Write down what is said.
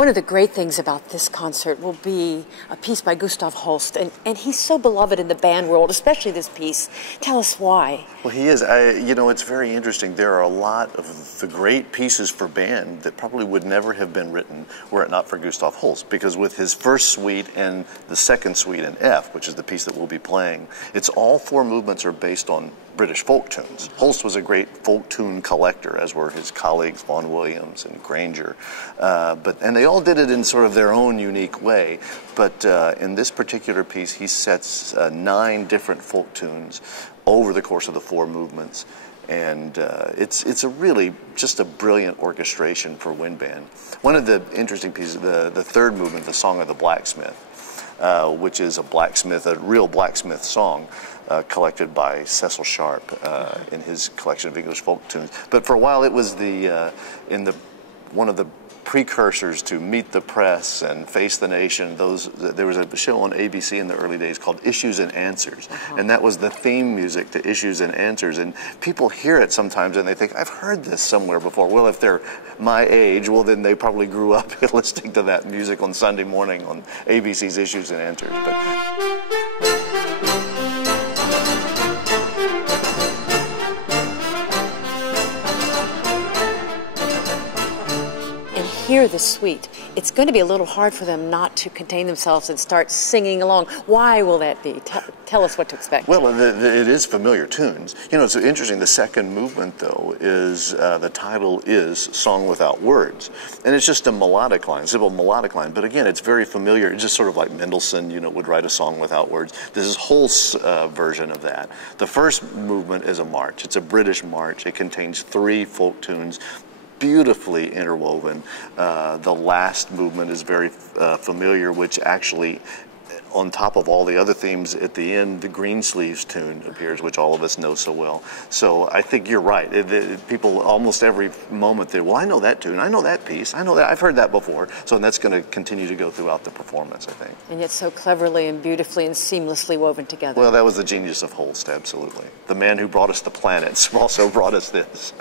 One of the great things about this concert will be a piece by Gustav Holst, and he's so beloved in the band world, especially this piece. Tell us why. Well, he is. You know, it's very interesting. There are a lot of the great pieces for band that probably would never have been written were it not for Gustav Holst, because with his first suite and the second suite in F, which is the piece that we'll be playing, it's all four movements are based on British folk tunes. Holst was a great folk tune collector, as were his colleagues Vaughan Williams and Granger, and they all did it in sort of their own unique way. But in this particular piece, he sets 9 different folk tunes over the course of the 4 movements, and it's a really just a brilliant orchestration for wind band. One of the interesting pieces, the third movement, the Song of the Blacksmith, which is a real blacksmith song, collected by Cecil Sharp in his collection of English folk tunes. But for a while, it was one of the precursors to Meet the Press and Face the Nation. There was a show on ABC in the early days called Issues and Answers, and that was the theme music to Issues and Answers. And people hear it sometimes and they think, I've heard this somewhere before. Well, if they're my age, well, then they probably grew up listening to that music on Sunday morning on ABC's Issues and Answers. Hear the suite, it's going to be a little hard for them not to contain themselves and start singing along. Why will that be? Tell us what to expect. Well, it is familiar tunes. You know, it's interesting. The second movement, though, is the title is Song Without Words, and it's just a melodic line, simple melodic line. But again, it's very familiar. It's just sort of like Mendelssohn, you know, would write a song without words. This is Holst's version of that. The first movement is a march. It's a British march. It contains 3 folk tunes, beautifully interwoven. The last movement is very familiar, which actually, on top of all the other themes, at the end, the Greensleeves tune appears, which all of us know so well. So I think you're right. People, almost every moment, well, I know that tune, I know that piece, I know that, I've heard that before. So that's going to continue to go throughout the performance, I think. And yet so cleverly and beautifully and seamlessly woven together. Well, that was the genius of Holst, absolutely. The man who brought us the planets also brought us this.